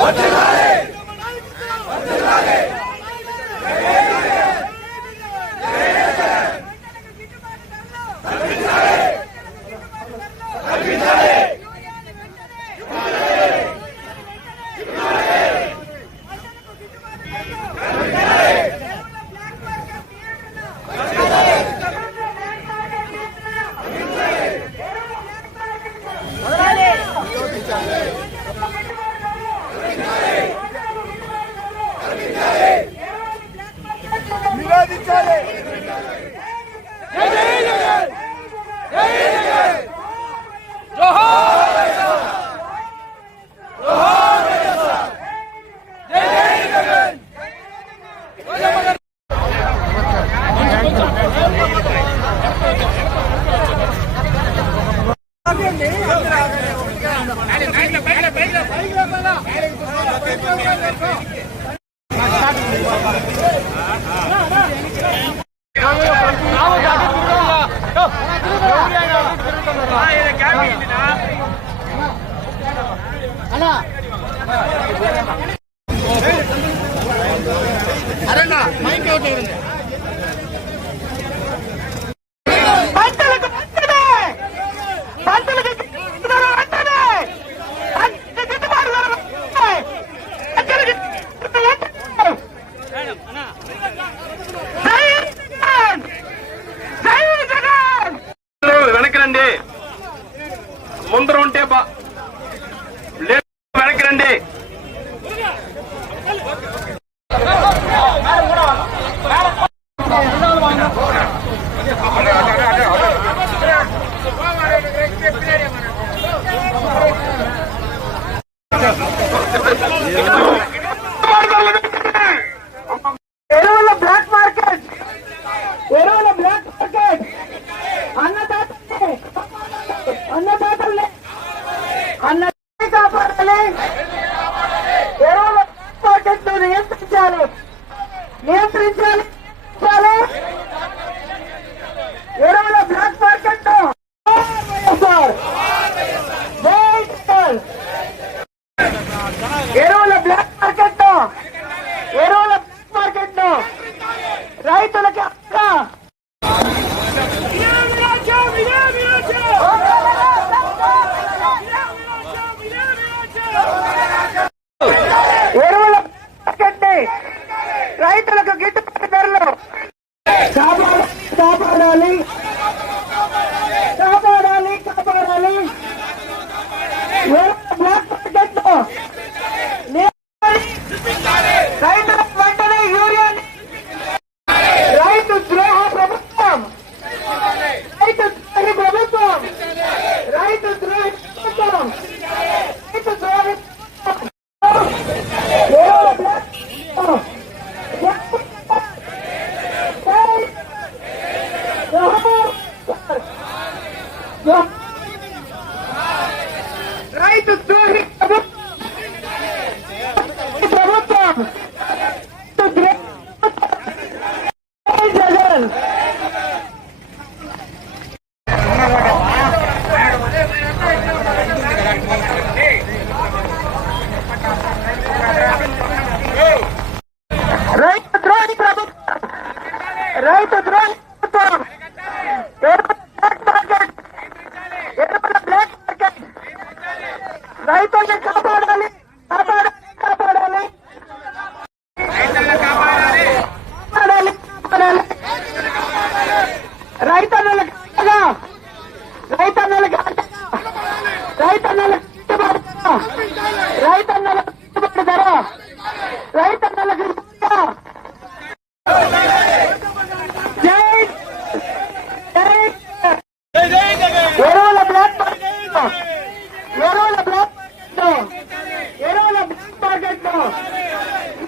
వర్తిల్లాలి మార్కెట్ నియంత్రించాలి. నియంత్రించాలి. ఎరువుల బ్లాక్ మార్కెట్. ఎరువుల బ్లాక్ మార్కెట్. ఎరువుల బ్లాక్ మార్కెట్. రైతులకు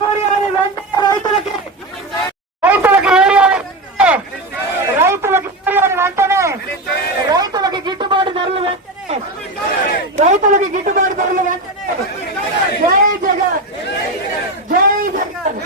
రైతులకి రైతులకి రైతులకి వెంటనే. రైతులకి గిట్టుబాటు ధరలు వెంటనే. రైతులకి గిట్టుబాటు ధరలు వెంటనే. జై జగన్. జై Jagan.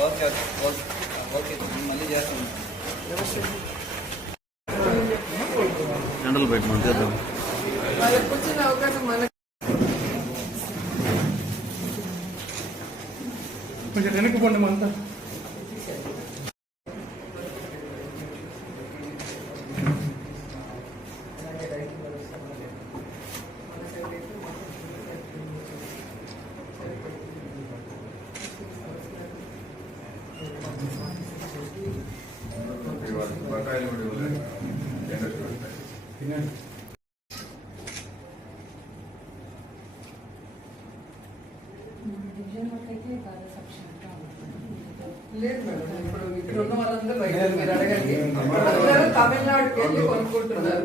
Okay okay okay మళ్ళీ చేస్తాను. ఎండలు పెట్టమని చేద్దాం వాళ్ళకి అవకాశం మనకి కొంచెం వెనక్కి పండి తమిళనాడుకి వెళ్ళి కొనుక్కుంటున్నారు.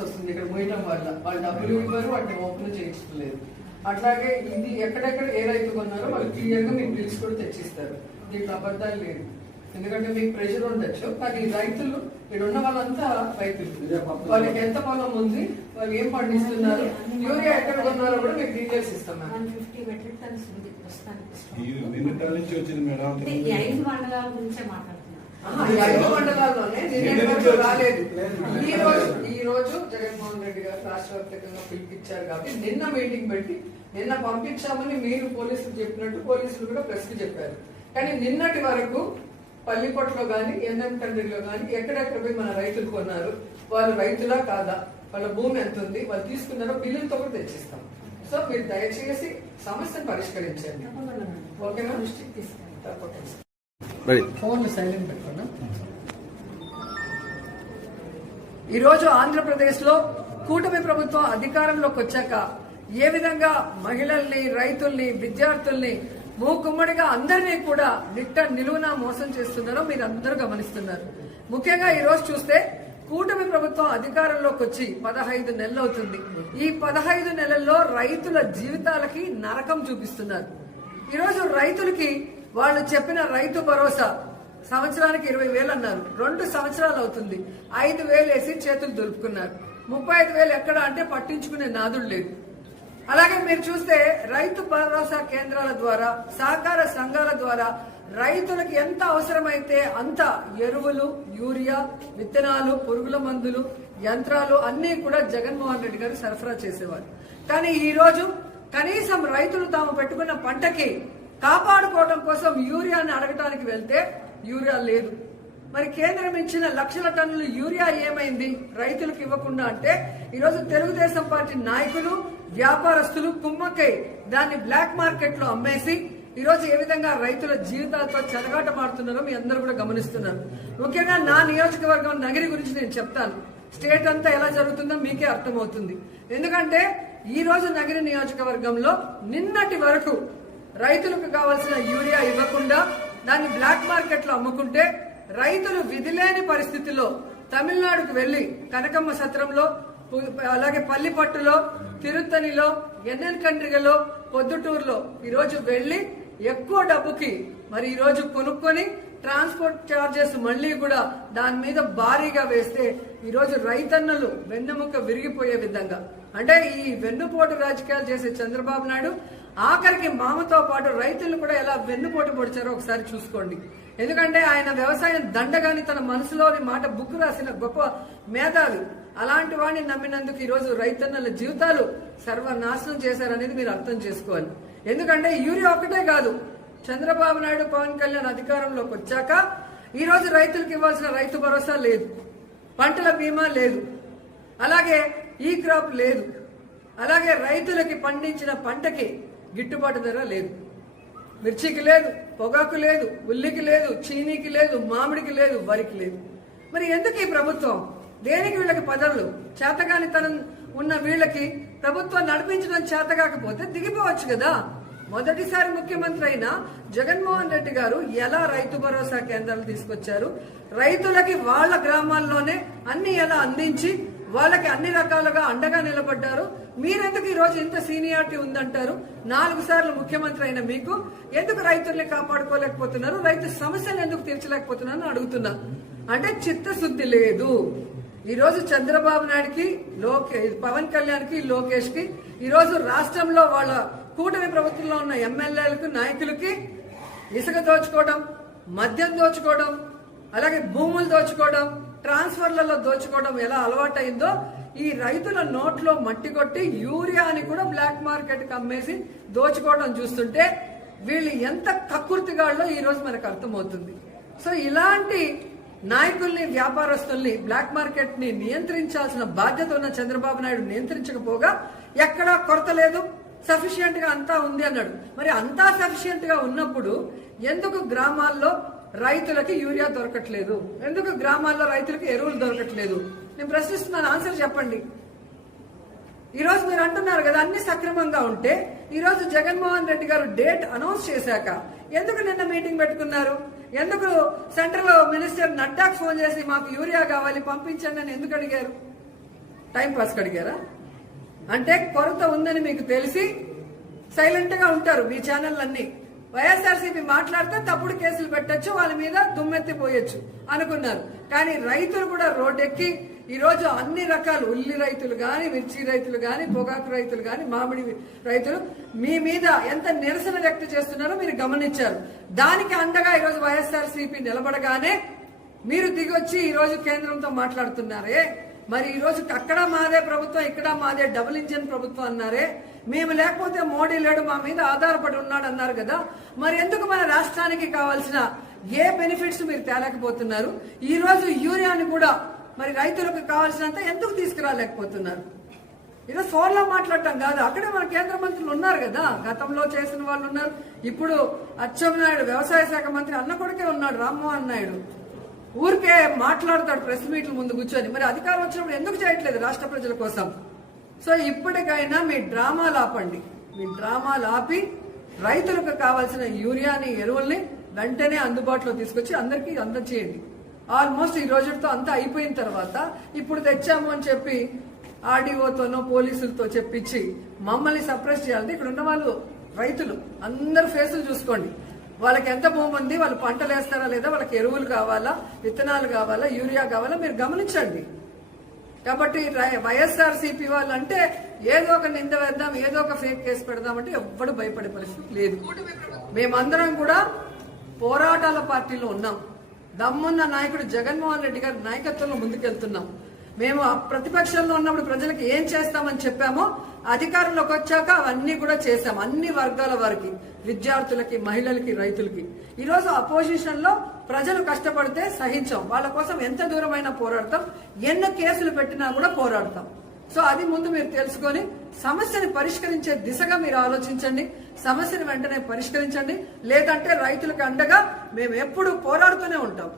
వస్తుంది. ఇక్కడ మోయటం వల్ల. వాళ్ళు డబ్బులు ఇవ్వరు వాటిని ఓపెన్ చేయించలేదు అట్లాగే ఇది ఎక్కడెక్కడ ఏ రైతు కొన్నారో వాళ్ళు క్లియర్గా మీకు బిల్స్ కూడా తెచ్చిస్తారు. దీంట్లో అబద్ధాలు లేదు ఎందుకంటే మీకు ప్రెషర్ ఉండొచ్చు. కానీ ఈ రైతులు ఇక్కడ ఉన్న వాళ్ళంతా రైతులు. వాళ్ళకి ఎంత పొలం ఉంది వాళ్ళు ఏం పండిస్తున్నారు యూరియా ఎక్కడ కొన్నారో కూడా మీకు డీటెయిల్స్ ఇస్తాం madam one fifty metric tons ఉంది ప్రస్తుతానికి. మండలాల్లోనే రాలేదు. ఈ రోజు ఈ రోజు జగన్మోహన్ రెడ్డి గారు రాష్ట్ర వ్యాప్తంగా పిలిపించారు కాబట్టి నిన్న మీటింగ్ పెట్టి నిన్న పంపించామని మీరు పోలీసులు చెప్పినట్టు పోలీసులు కూడా ప్రెస్కి చెప్పారు. కానీ నిన్నటి వరకు పల్లిపట్లో గాని ఎన్ఎం తండ్రిలో గాని ఎక్కడెక్కడ పోయి మన రైతులు కొన్నారు వాళ్ళు రైతులా కాదా వాళ్ళ భూమి ఎంత ఉంది వాళ్ళు తీసుకున్నారో బిల్లులతో కూడా తెచ్చిస్తాం. సో మీరు దయచేసి సమస్యను పరిష్కరించండి. ఓకేనా? తప్పకుండా. ఈరోజు ఆంధ్రప్రదేశ్లో కూటమి ప్రభుత్వం అధికారంలోకి వచ్చాక ఏ విధంగా మహిళల్ని రైతుల్ని విద్యార్థుల్ని మూకుమ్మడిగా అందరినీ కూడా నిట్ట నిలువున మోసం చేస్తున్నారో మీరు అందరూ గమనిస్తున్నారు. ముఖ్యంగా ఈ రోజు చూస్తే కూటమి ప్రభుత్వం అధికారంలోకి వచ్చి పదహైదు నెలలు అవుతుంది. ఈ పదహైదు నెలల్లో రైతుల జీవితాలకి నరకం చూపిస్తున్నారు. ఈరోజు రైతులకి వాళ్ళు చెప్పిన రైతు భరోసా సంవత్సరానికి ఇరవై వేలు అన్నారు. రెండు సంవత్సరాలు అవుతుంది. ఐదు వేలు వేసి చేతులు దులుపుకున్నారు. ముప్పై ఐదు వేలు ఎక్కడ అంటే పట్టించుకునే నాదుడు లేదు. అలాగే మీరు చూస్తే రైతు భరోసా కేంద్రాల ద్వారా సహకార సంఘాల ద్వారా రైతులకు ఎంత అవసరమైతే అంత ఎరువులు యూరియా విత్తనాలు పురుగుల మందులు యంత్రాలు అన్నీ కూడా జగన్మోహన్ రెడ్డి గారు సరఫరా చేసేవారు. కానీ ఈరోజు కనీసం రైతులు తాము పెట్టుకున్న పంటకి కాపాడుకోవడం కోసం యూరియాని అడగటానికి వెళ్తే యూరియా లేదు. మరి కేంద్రం ఇచ్చిన లక్షల టన్నుల యూరియా ఏమైంది? రైతులకు ఇవ్వకుండా అంటే ఈరోజు తెలుగుదేశం పార్టీ నాయకులు వ్యాపారస్తులు కుమ్మక్కై దాన్ని బ్లాక్ మార్కెట్లో అమ్మేసి ఈరోజు ఏ విధంగా రైతుల జీవితాలతో చెలగాటమాడుతున్నారో మీ అందరూ కూడా గమనిస్తున్నారు. ముఖ్యంగా నా నియోజకవర్గం నగరి గురించి నేను చెప్తాను. స్టేట్ అంతా ఎలా జరుగుతుందో మీకే అర్థమవుతుంది. ఎందుకంటే ఈ రోజు నగరి నియోజకవర్గంలో నిన్నటి వరకు రైతులకు కావాల్సిన యూరియా ఇవ్వకుండా దాన్ని బ్లాక్ మార్కెట్లో అమ్ముకుంటే రైతులు విధిలేని పరిస్థితిలో తమిళనాడుకు వెళ్ళి కనకమ్మ సత్రంలో అలాగే పల్లిపట్టులో తిరుత్తనిలో ఎన్ఎన్ కండ్రిగలో పొద్దుటూరులో ఈరోజు వెళ్ళి ఎక్కువ డబ్బుకి మరి ఈరోజు కొనుక్కొని ట్రాన్స్పోర్ట్ చార్జెస్ మళ్ళీ కూడా దాని మీద భారీగా వేస్తే ఈరోజు రైతన్నలు వెన్నుముక్క విరిగిపోయే విధంగా. అంటే ఈ వెన్నుపోటు రాజకీయాలు చేసే చంద్రబాబు నాయుడు ఆఖరికి మామతో పాటు రైతులు కూడా ఎలా వెన్నుపోటు పొడిచారో ఒకసారి చూసుకోండి. ఎందుకంటే ఆయన వ్యవసాయం దండగాని తన మనసులోని మాట బుక్ రాసిన గొప్ప మేధావి. అలాంటి వాడిని నమ్మినందుకు ఈరోజు రైతన్నల జీవితాలు సర్వనాశనం చేశారనేది మీరు అర్థం చేసుకోవాలి. ఎందుకంటే యూరియా ఒకటే కాదు చంద్రబాబు నాయుడు పవన్ కళ్యాణ్ అధికారంలోకి వచ్చాక ఈ రోజు రైతులకు ఇవ్వాల్సిన రైతు భరోసా లేదు. పంటల బీమా లేదు. అలాగే ఈ క్రాప్ లేదు. అలాగే రైతులకి పండించిన పంటకి గిట్టుబాటు ధర లేదు. మిర్చికి లేదు పొగాకు లేదు ఉల్లికి లేదు చీనీకి లేదు మామిడికి లేదు వరికి లేదు. మరి ఎందుకు ఈ ప్రభుత్వం? దేనికి వీళ్ళకి పదవులు? చేతగానితనం ఉన్న వీళ్ళకి ప్రభుత్వం నడిపించడం చేత కాకపోతే దిగిపోవచ్చు కదా. మొదటిసారి ముఖ్యమంత్రి అయిన జగన్మోహన్ రెడ్డి గారు ఎలా రైతు భరోసా కేంద్రాలు తీసుకొచ్చారు? రైతులకి వాళ్ళ గ్రామాల్లోనే అన్ని ఎలా అందించి వాళ్ళకి అన్ని రకాలుగా అండగా నిలబడ్డారు? మీరెందుకు ఈ రోజు ఇంత సీనియారిటీ ఉందంటారు? నాలుగు సార్లు ముఖ్యమంత్రి అయిన మీకు ఎందుకు రైతుల్ని కాపాడుకోలేకపోతున్నారు? రైతు సమస్యలు ఎందుకు తీర్చలేకపోతున్నారని అడుగుతున్నా. అంటే చిత్తశుద్ధి లేదు. ఈ రోజు చంద్రబాబు నాయుడుకి లోకే పవన్ కళ్యాణ్కి లోకేష్కి ఈ రోజు రాష్ట్రంలో వాళ్ళ కూటమి ప్రభుత్వంలో ఉన్న ఎమ్మెల్యేలకు నాయకులకి ఇసుక దోచుకోవడం మద్యం దోచుకోవడం అలాగే భూములు దోచుకోవడం ట్రాన్స్ఫర్లలో దోచుకోవడం ఎలా అలవాటైందో ఈ రైతుల నోట్లో మట్టి కొట్టి యూరియాని కూడా బ్లాక్ మార్కెట్కి అమ్మేసి దోచుకోవడం చూస్తుంటే వీళ్ళు ఎంత కక్కుర్తిగాళ్ళో ఈ రోజు మనకు అర్థమవుతుంది. సో ఇలాంటి నాయకుల్ని వ్యాపారస్తుల్ని బ్లాక్ మార్కెట్ని నియంత్రించాల్సిన బాధ్యత ఉన్న చంద్రబాబు నాయుడు నియంత్రించకపోగా ఎక్కడా కొరత లేదు సఫిషియెంట్గా అంతా ఉంది అన్నాడు. మరి అంతా సఫిషియెంట్గా ఉన్నప్పుడు ఎందుకు గ్రామాల్లో రైతులకి యూరియా దొరకట్లేదు? ఎందుకు గ్రామాల్లో రైతులకు ఎరువులు దొరకట్లేదు? నేను ప్రశ్నిస్తున్నాను ఆన్సర్ చెప్పండి. ఈరోజు మీరు అంటున్నారు కదా అన్ని సక్రమంగా ఉంటే ఈరోజు జగన్మోహన్ రెడ్డి గారు డేట్ అనౌన్స్ చేశాక ఎందుకు నిన్న మీటింగ్ పెట్టుకున్నారు? ఎందుకు సెంట్రల్ మినిస్టర్ నడ్డాకు ఫోన్ చేసి మాకు యూరియా కావాలి పంపించండి అని ఎందుకు అడిగారు? టైం పాస్ అడిగారా? అంటే కొరత ఉందని మీకు తెలిసి సైలెంట్గా ఉంటారు మీ ఛానల్ అన్ని వైఎస్ఆర్సీపీ మాట్లాడితే తప్పుడు కేసులు పెట్టచ్చు వాళ్ళ మీద దుమ్మెత్తిపోయచ్చు అనుకున్నారు. కానీ రైతులు కూడా రోడ్డెక్కి ఈరోజు అన్ని రకాలు ఉల్లి రైతులు కానీ మిర్చి రైతులు కానీ పొగాకు రైతులు కానీ మామిడి రైతులు మీ మీద ఎంత నిరసన వ్యక్తం చేస్తున్నారో మీరు గమనించారు. దానికి అందగా ఈరోజు వైఎస్ఆర్సీపీ నిలబడగానే మీరు దిగొచ్చి ఈరోజు కేంద్రంతో మాట్లాడుతున్నారే. మరి ఈరోజు అక్కడ మాదే ప్రభుత్వం ఇక్కడ మాదే డబుల్ ఇంజిన్ ప్రభుత్వం అన్నారే. మేము లేకపోతే మోడీ లేడు మా మీద ఆధారపడి ఉన్నాడు అన్నారు కదా. మరి ఎందుకు మన రాష్ట్రానికి కావాల్సిన ఏ బెనిఫిట్స్ మీరు తేలేకపోతున్నారు? ఈరోజు యూరియాని కూడా మరి రైతులకు కావాల్సినంత ఎందుకు తీసుకురాలేకపోతున్నారు? ఈరోజు ఫోన్లో మాట్లాడటం కాదు. అక్కడే మన కేంద్ర మంత్రులు ఉన్నారు కదా. గతంలో చేసిన వాళ్ళు ఉన్నారు. ఇప్పుడు అచ్చెన్నాయుడు వ్యవసాయ శాఖ మంత్రి అన్న కొడుకే ఉన్నాడు రామ్మోహన్ నాయుడు. ఊరికే మాట్లాడతాడు ప్రెస్ మీట్ల ముందు కూర్చొని. మరి అధికారం వచ్చినప్పుడు ఎందుకు చేయట్లేదు రాష్ట్ర ప్రజల కోసం? సో ఇప్పటికైనా మీ డ్రామాలు ఆపండి. మీ డ్రామాలు ఆపి రైతులకు కావాల్సిన యూరియాని ఎరువుల్ని వెంటనే అందుబాటులో తీసుకొచ్చి అందరికీ అందచేయండి ఆల్మోస్ట్ ఈ రోజుతో అంతా అయిపోయిన తర్వాత ఇప్పుడు తెచ్చాము అని చెప్పి ఆర్డీఓతోనో పోలీసులతో చెప్పించి మమ్మల్ని సప్రెస్ చేయాలంటే ఇక్కడ ఉన్న వాళ్ళు రైతులు అందరు ఫేసులు చూసుకోండి. వాళ్ళకి ఎంత భూమి ఉంది వాళ్ళు పంటలు వేస్తారా లేదా వాళ్ళకి ఎరువులు కావాలా విత్తనాలు కావాలా యూరియా కావాలా మీరు గమనించండి. కాబట్టి వైఎస్ఆర్ సిపి వాళ్ళు అంటే ఏదో ఒక నింద వేద్దాం ఏదో ఒక ఫేక్ కేసు పెడదామంటే ఎవ్వడు భయపడే పరిస్థితి లేదు. మేమందరం కూడా పోరాటాల పార్టీలో ఉన్నాం. దమ్మున్న నాయకుడు జగన్మోహన్ రెడ్డి గారి నాయకత్వంలో ముందుకెళ్తున్నాం. మేము ఆ ప్రతిపక్షంలో ఉన్నప్పుడు ప్రజలకు ఏం చేస్తామని చెప్పామో అధికారంలోకి వచ్చాక అవన్నీ కూడా చేశాం. అన్ని వర్గాల వారికి విద్యార్థులకి మహిళలకి రైతులకి. ఈరోజు అపోజిషన్లో ప్రజలు కష్టపడితే సహించాం. వాళ్ళ కోసం ఎంత దూరమైనా పోరాడతాం. ఎన్ని కేసులు పెట్టినా కూడా పోరాడతాం. సో అది ముందు మీరు తెలుసుకొని సమస్యని పరిష్కరించే దిశగా మీరు ఆలోచించండి. సమస్యని వెంటనే పరిష్కరించండి. లేదంటే రైతులకు అండగా మేము ఎప్పుడు పోరాడుతూనే ఉంటాం.